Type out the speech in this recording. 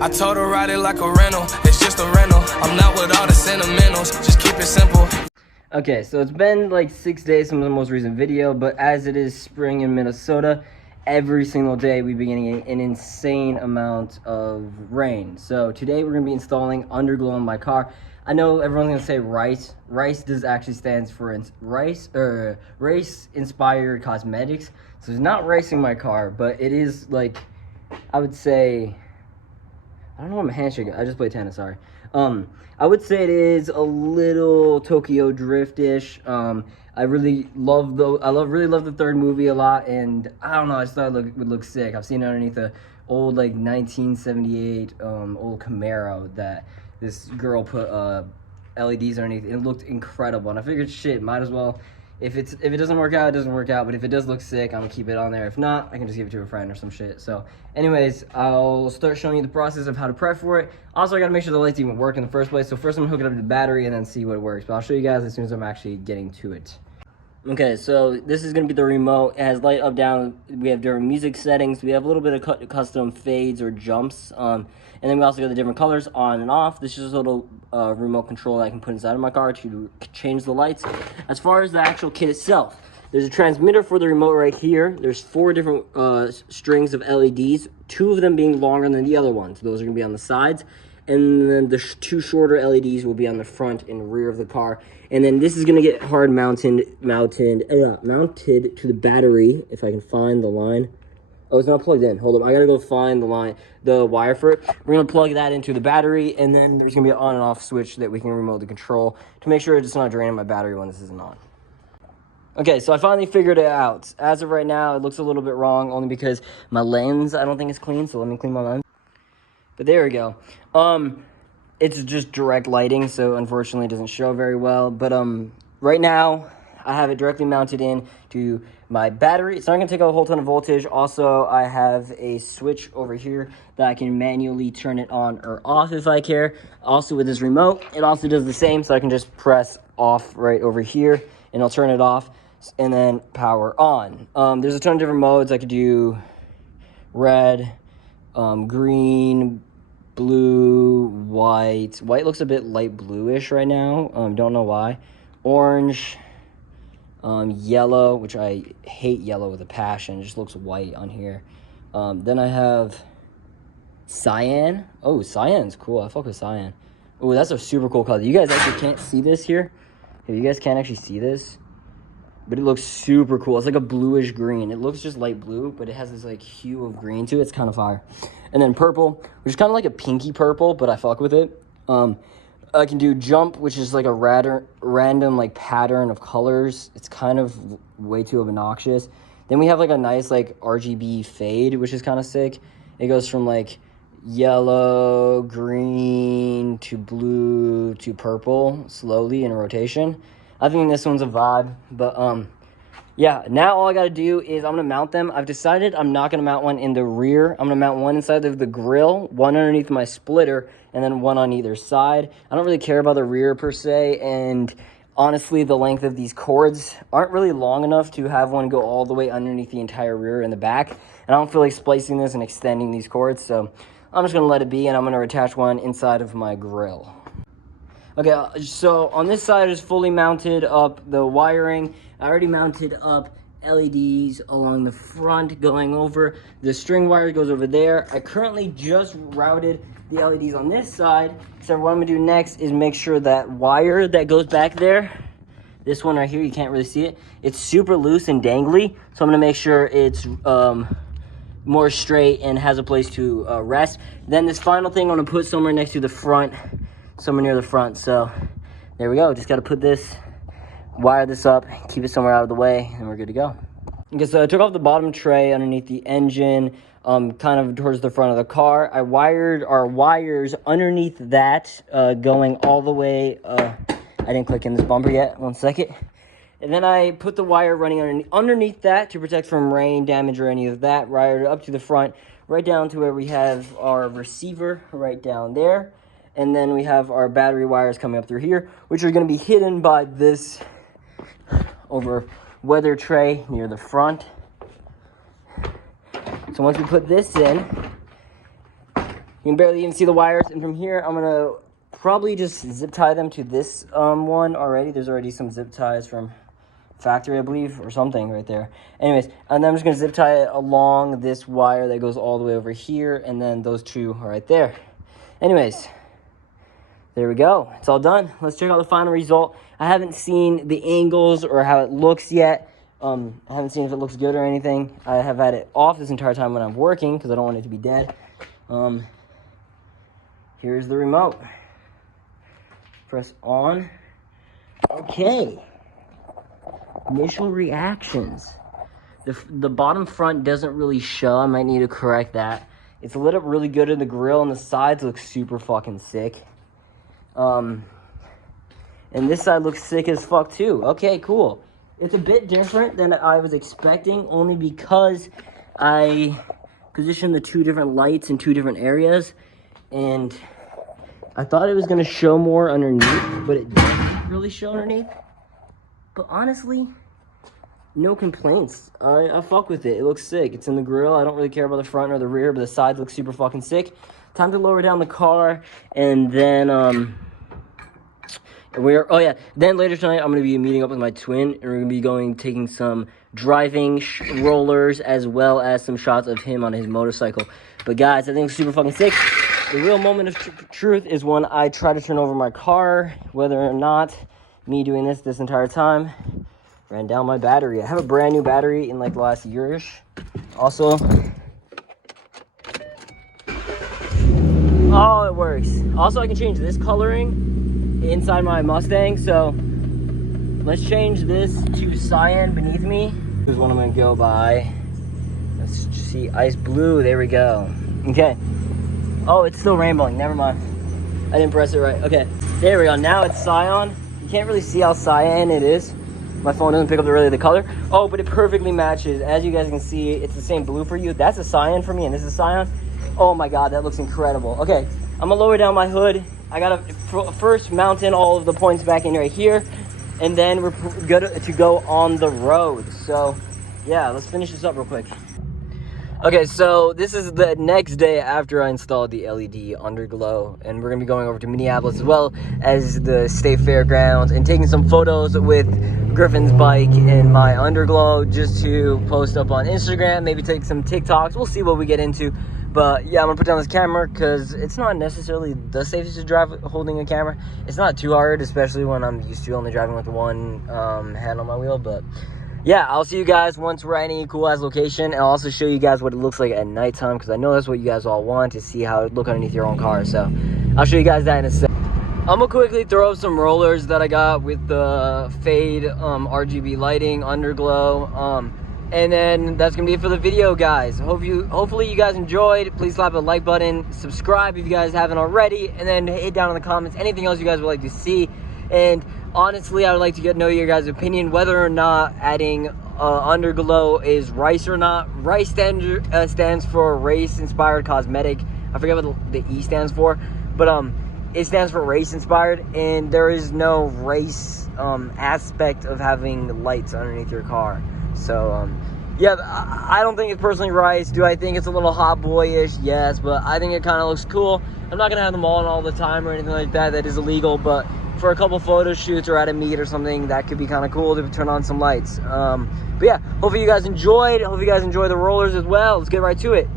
I told her ride it like a rental, it's just a rental. I'm not with all the sentimentals, just keep it simple. Okay, so it's been like 6 days from the most recent video, but as it is spring in Minnesota, every single day we've been getting an insane amount of rain. So today we're going to be installing Underglow on my car. I know everyone's going to say rice. Rice does actually stands for race-inspired cosmetics. So it's not racing my car, but it is like, I would say, I don't know what my handshake is. I just played tennis, sorry. I would say it is a little Tokyo Drift-ish. I really love the third movie a lot, and I don't know, I just thought it would look sick. I've seen it underneath the old like 1978 old Camaro that this girl put LEDs underneath. It looked incredible, and I figured, shit, might as well. If it doesn't work out, it doesn't work out. But if it does look sick, I'm gonna keep it on there. If not, I can just give it to a friend or some shit. So anyways, I'll start showing you the process of how to prep for it. Also, I gotta make sure the lights even work in the first place. So first I'm gonna hook it up to the battery and then see what it works. But I'll show you guys as soon as I'm actually getting to it. Okay, so this is gonna be the remote. It has light up, down. We have different music settings. We have a little bit of custom fades or jumps. And then we also got the different colors on and off. This is a little remote control that I can put inside of my car to change the lights. As far as the actual kit itself, there's a transmitter for the remote right here. There's 4 different strings of LEDs, 2 of them being longer than the other ones. Those are gonna be on the sides. And then the 2 shorter LEDs will be on the front and rear of the car. And then this is gonna get hard mounted to the battery, if I can find the line. Oh, it's not plugged in. Hold up, I gotta go find the wire for it. We're gonna plug that into the battery, and then there's gonna be an on and off switch that we can remotely control to make sure it's not draining my battery when this isn't on. Okay, so I finally figured it out. As of right now, it looks a little bit wrong, only because my lens, I don't think is clean, so let me clean my lens. But there we go. It's just direct lighting, so unfortunately it doesn't show very well. But right now, I have it directly mounted in to my battery. It's not gonna take a whole ton of voltage. Also, I have a switch over here that I can manually turn it on or off if I care. Also with this remote, it also does the same, so I can just press off right over here and I'll turn it off and then power on. There's a ton of different modes. I could do red, green, blue, white. White looks a bit light bluish right now. Don't know why. Orange, yellow, which I hate yellow with a passion. It just looks white on here. Then I have cyan. Oh, cyan's cool. I fuck with cyan. Oh, that's a super cool color. You guys actually can't see this here. If you guys can't actually see this, but it looks super cool. It's like a bluish green. It looks just light blue, but it has this like hue of green to it. It's kind of fire. And then purple, which is kind of like a pinky purple, but I fuck with it. I can do jump, which is like a random like pattern of colors. It's kind of way too obnoxious. Then we have like a nice like RGB fade, which is kind of sick. It goes from like yellow, green to blue to purple slowly in rotation. I think this one's a vibe, but yeah, now all I gotta do is I'm gonna mount them. I've decided I'm not gonna mount one in the rear. I'm gonna mount one inside of the grill, one underneath my splitter, and then one on either side. I don't really care about the rear per se, and honestly, the length of these cords aren't really long enough to have one go all the way underneath the entire rear and the back. And I don't feel like splicing this and extending these cords, so I'm just gonna let it be, and I'm gonna attach one inside of my grill. Okay, so on this side is fully mounted up the wiring. I already mounted up LEDs along the front going over. The string wire goes over there. I currently just routed the LEDs on this side. So what I'm gonna do next is make sure that wire that goes back there, this one right here, you can't really see it, it's super loose and dangly. So I'm gonna make sure it's more straight and has a place to rest. Then this final thing I'm gonna put somewhere next to the front, somewhere near the front. So there we go. Just got to put this, wire this up, keep it somewhere out of the way, and we're good to go. Okay, so I took off the bottom tray underneath the engine, kind of towards the front of the car. I wired our wires underneath that, going all the way. I didn't click in this bumper yet. 1 second. And then I put the wire running underneath that to protect from rain damage or any of that. Wired up to the front, right down to where we have our receiver right down there. And then we have our battery wires coming up through here, which are going to be hidden by this over weather tray near the front. So once we put this in, can barely even see the wires. And from here, I'm gonna probably just zip tie them to this one already. There's already some zip ties from factory, I believe, or something right there. Anyways, and then I'm just gonna zip tie it along this wire that goes all the way over here, and then those two are right there. Anyways, there we go. It's all done. Let's check out the final result. I haven't seen the angles or how it looks yet. I haven't seen if it looks good or anything. I have had it off this entire time when I'm working because I don't want it to be dead. Here's the remote. Press on. Okay. Initial reactions. The bottom front doesn't really show. I might need to correct that. It's lit up really good in the grill, and the sides look super fucking sick. And this side looks sick as fuck too. Okay, cool. It's a bit different than I was expecting, only because I positioned the two different lights in two different areas, and I thought it was gonna show more underneath, but it didn't really show underneath. But honestly, no complaints. I fuck with it. It looks sick. It's in the grill. I don't really care about the front or the rear, but the sides look super fucking sick. Time to lower down the car, and then then later tonight I'm gonna be meeting up with my twin, and we're gonna be taking some driving rollers as well as some shots of him on his motorcycle. But guys, I think it's super fucking sick. The real moment of truth is when I try to turn over my car, whether or not me doing this entire time ran down my battery. I have a brand new battery in like the last year-ish. Also, oh, it works. Also, I can change this coloring inside my Mustang, so let's change this to cyan beneath me. Here's what I'm gonna go by. Let's see, ice blue, there we go. Okay. Oh, it's still rainbowing, never mind. I didn't press it right. Okay, there we go, now it's cyan. You can't really see how cyan it is. My phone doesn't pick up the color. Oh, but it perfectly matches. As you guys can see, it's the same blue for you. That's a cyan for me, and this is cyan. Oh my God, that looks incredible. Okay, I'm gonna lower down my hood. I gotta first mount in all of the points back in right here, and then we're good to go on the road. So yeah, let's finish this up real quick. Okay, so this is the next day after I installed the LED Underglow, and we're gonna be going over to Minneapolis as well as the state fairgrounds and taking some photos with Griffin's bike and my Underglow just to post up on Instagram, maybe take some TikToks. We'll see what we get into. But yeah, I'm gonna put down this camera because it's not necessarily the safest to drive holding a camera. It's not too hard, especially when I'm used to only driving with one hand on my wheel. But yeah, I'll see you guys once we're at any cool ass location, and I'll also show you guys what it looks like at nighttime, because I know that's what you guys all want, to see how it look underneath your own car. So I'll show you guys that in a second. I'm gonna quickly throw up some rollers that I got with the Fade RGB lighting Underglow, and then that's gonna be it for the video, guys. Hopefully you guys enjoyed. Please slap a like button, subscribe if you guys haven't already, and then hit down in the comments anything else you guys would like to see. And honestly, I would like to know your guys' opinion whether or not adding Underglow is rice or not. Rice stands for race inspired cosmetic. I forget what the E stands for, but it stands for race inspired, and there is no race aspect of having lights underneath your car. So yeah, I don't think it's personally rice. Do I think it's a little hot boyish? Yes, but I think it kind of looks cool. I'm not gonna have them on all the time or anything like that. That is illegal, but for a couple photo shoots or at a meet or something, that could be kind of cool to turn on some lights. But yeah, hopefully you guys enjoyed. Hope you guys enjoy the rollers as well. Let's get right to it.